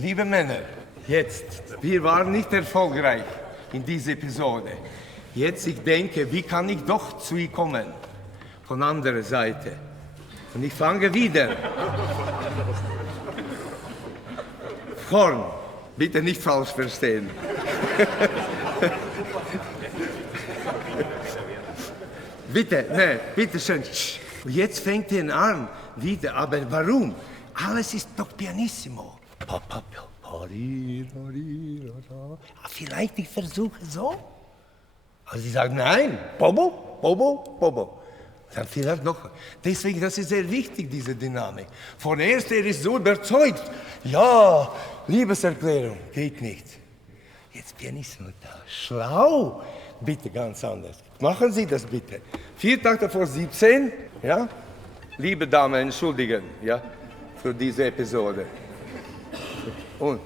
Liebe Männer, jetzt, wir waren nicht erfolgreich in dieser Episode. Jetzt, ich denke, wie kann ich doch zu ihr kommen? Von anderer Seite. Und ich fange wieder. Vorn, bitte nicht falsch verstehen. Bitte, ne, bitte schön. Und jetzt fängt er an, wieder, aber warum? Alles ist doch pianissimo. Vielleicht ich versuche so? Aber sie sagen, nein, Bobo, Bobo, Bobo. Dann vielleicht noch. Deswegen, das ist sehr wichtig, diese Dynamik. Vorerst, er ist so überzeugt. Ja, Liebeserklärung, geht nicht. Jetzt pianissimo da. Schlau. Bitte ganz anders. Machen Sie das bitte. 4 Takte vor 17, ja? Liebe Dame, entschuldigen, ja, für diese Episode. Und